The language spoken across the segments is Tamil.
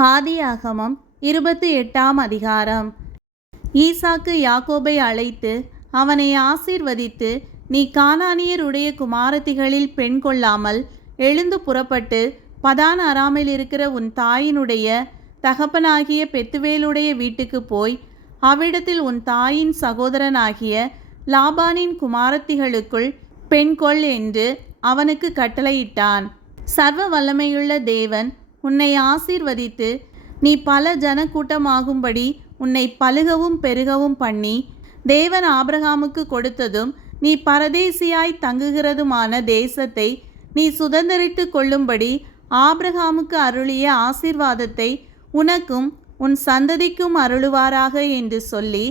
ஆதியாகமம் 28ஆம் அதிகாரம். ஈசாக்கு யாக்கோபை அழைத்து அவனை ஆசீர்வதித்து, நீ கானானியருடைய குமாரத்திகளில் பெண் கொள்ளாமல் எழுந்து புறப்பட்டு பதான் அராமில் இருக்கிற உன் தாயினுடைய தகப்பனாகிய பெத்துவேலுடைய வீட்டுக்கு போய் அவ்விடத்தில் உன் தாயின் சகோதரனாகிய லாபானின் குமாரத்திகளுக்குள் பெண் கொள் என்று அவனுக்கு கட்டளையிட்டான். சர்வ வல்லமையுள்ள தேவன் உன்னை ஆசீர்வதித்து, நீ பல ஜனக்கூட்டமாகும்படி உன்னை பலுகவும் பெருகவும் பண்ணி, தேவன் ஆபிரகாமுக்கு கொடுத்ததும் நீ பரதேசியாய் தங்குகிறதுமான தேசத்தை நீ சுதந்தரித்து கொள்ளும்படி ஆபிரகாமுக்கு அருளிய ஆசீர்வாதத்தை உனக்கும் உன் சந்ததிக்கும் அருளுவாராக என்று சொல்லி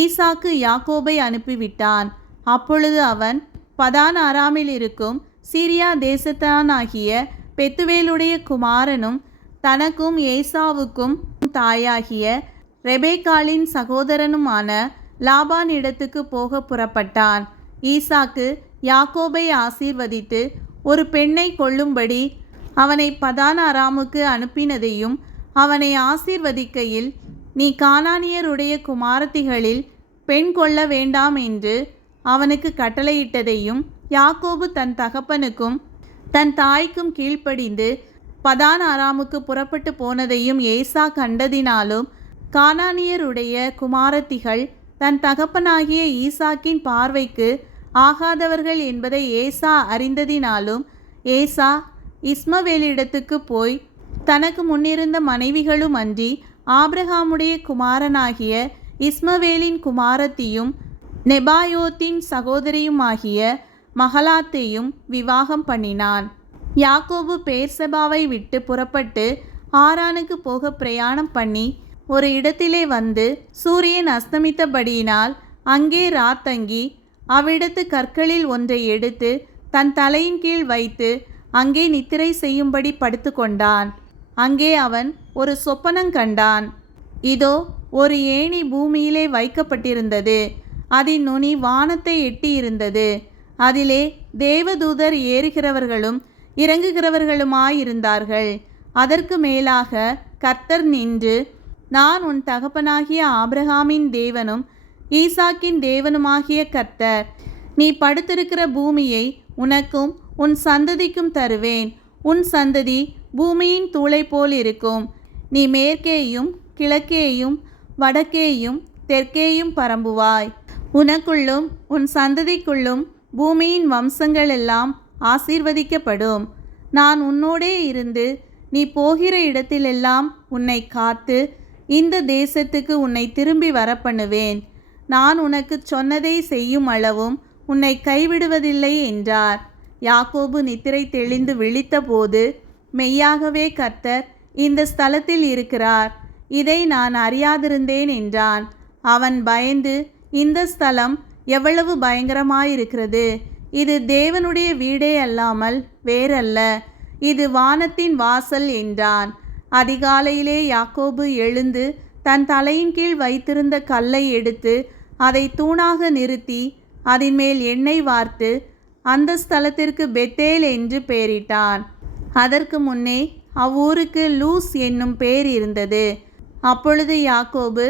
ஈசாக்கு யாக்கோபை அனுப்பிவிட்டான். அப்பொழுது அவன் பதான் அராமில் இருக்கும் சீரியா தேசத்தானாகிய பெத்துவேலுடைய குமாரனும் தனக்கும் ஏசாவுக்கும் தாயாகிய ரெபேக்காளின் சகோதரனுமான லாபான் இடத்துக்கு போக புறப்பட்டான். ஈசாக்கு யாக்கோபை ஆசீர்வதித்து ஒரு பெண்ணை கொள்ளும்படி அவனை பதான் அராமுக்கு அனுப்பினதையும், அவனை ஆசீர்வதிக்கையில், நீ கானானியருடைய குமாரத்திகளில் பெண் கொள்ள வேண்டாம் என்று அவனுக்கு கட்டளையிட்டதையும், யாக்கோபு தன் தகப்பனுக்கும் தன் தாய்க்கும் கீழ்ப்படிந்து பதான் அராமுக்கு புறப்பட்டு போனதையும் ஏசா கண்டதினாலும், கானானியருடைய குமாரத்திகள் தன் தகப்பனாகிய ஈசாக்கின் பார்வைக்கு ஆகாதவர்கள் என்பதை ஏசா அறிந்ததினாலும், ஏசா இஸ்மவேலிடத்துக்கு போய் தனக்கு முன்னிருந்த மனைவிகளும் அன்றி ஆபிரகாமுடைய குமாரனாகிய இஸ்மவேலின் குமாரத்தியும் நெபாயோத்தின் சகோதரியுமாகிய மகலாத்தையும் விவாகம் பண்ணினான். யாக்கோபு பேர்செபாவை விட்டு புறப்பட்டு ஆரானுக்கு போக பிரயாணம் பண்ணி ஒரு இடத்திலே வந்து சூரியன் அஸ்தமித்தபடியினால் அங்கே ராத்தங்கி அவ்விடத்து கற்களில் ஒன்றை எடுத்து தன் தலையின் கீழ் வைத்து அங்கே நித்திரை செய்யும்படி படுத்து கொண்டான். அங்கே அவன் ஒரு சொப்பனங் கண்டான். இதோ, ஒரு ஏணி பூமியிலே வைக்கப்பட்டிருந்தது. அதன் நுனி வானத்தை எட்டி இருந்தது. அதிலே தேவதூதர் ஏறுகிறவர்களும் இறங்குகிறவர்களுமாயிருந்தார்கள். அதற்கு மேலாக கர்த்தர் நின்று, நான் உன் தகப்பனாகிய ஆபிரகாமின் தேவனும் ஈசாக்கின் தேவனுமாகிய கர்த்தர். நீ படுத்திருக்கிற பூமியை உனக்கும் உன் சந்ததிக்கும் தருவேன். உன் சந்ததி பூமியின் தூளை போல் இருக்கும். நீ மேற்கேயும் கிழக்கேயும் வடக்கேயும் தெற்கேயும் பரம்புவாய். உனக்குள்ளும் உன் சந்ததிக்குள்ளும் பூமியின் வம்சங்கள் எல்லாம் ஆசீர்வதிக்கப்படும். நான் உன்னோடே இருந்து நீ போகிற இடத்திலெல்லாம் உன்னை காத்து இந்த தேசத்துக்கு உன்னை திரும்பி வர பண்ணுவேன். நான் உனக்கு சொன்னதை செய்யும் அளவும் உன்னை கைவிடுவதில்லை என்றார். யாக்கோபு நித்திரை தெளிந்து விழித்தபோது, மெய்யாகவே கர்த்தர் இந்த ஸ்தலத்தில் இருக்கிறார், இதை நான் அறியாதிருந்தேன் என்றான். அவன் பயந்து, இந்த ஸ்தலம் எவ்வளவு பயங்கரமாயிருக்கிறது! இது தேவனுடைய வீடே அல்லாமல் வேறல்ல, இது வானத்தின் வாசல் என்றான். அதிகாலையிலே யாக்கோபு எழுந்து தன் தலையின் கீழ் வைத்திருந்த கல்லை எடுத்து அதை தூணாக நிறுத்தி அதன் மேல் எண்ணெய் வார்த்து அந்த ஸ்தலத்திற்கு பெத்தேல் என்று பெயரிட்டான். அதற்கு முன்னே அவ்வூருக்கு லூஸ் என்னும் பேர் இருந்தது. அப்பொழுது யாக்கோபு,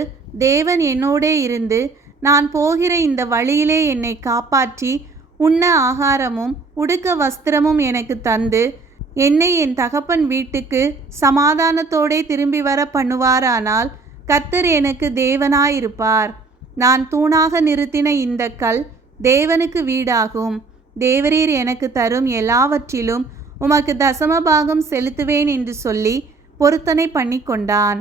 தேவன் என்னோடே இருந்து நான் போகிற இந்த வழியிலே என்னை காப்பாற்றி உண்ண ஆகாரமும் உடுக்க வஸ்திரமும் எனக்கு தந்து என்னை என் தகப்பன் வீட்டுக்கு சமாதானத்தோடே திரும்பி வர பண்ணுவாரானால் கர்த்தர் எனக்கு தேவனாயிருப்பார். நான் தூணாக நிறுத்தின இந்த கல் தேவனுக்கு வீடாகும். தேவரீர் எனக்கு தரும் எல்லாவற்றிலும் உமக்கு தசமபாகம் செலுத்துவேன் என்று சொல்லி பொருத்தனை பண்ணி கொண்டான்.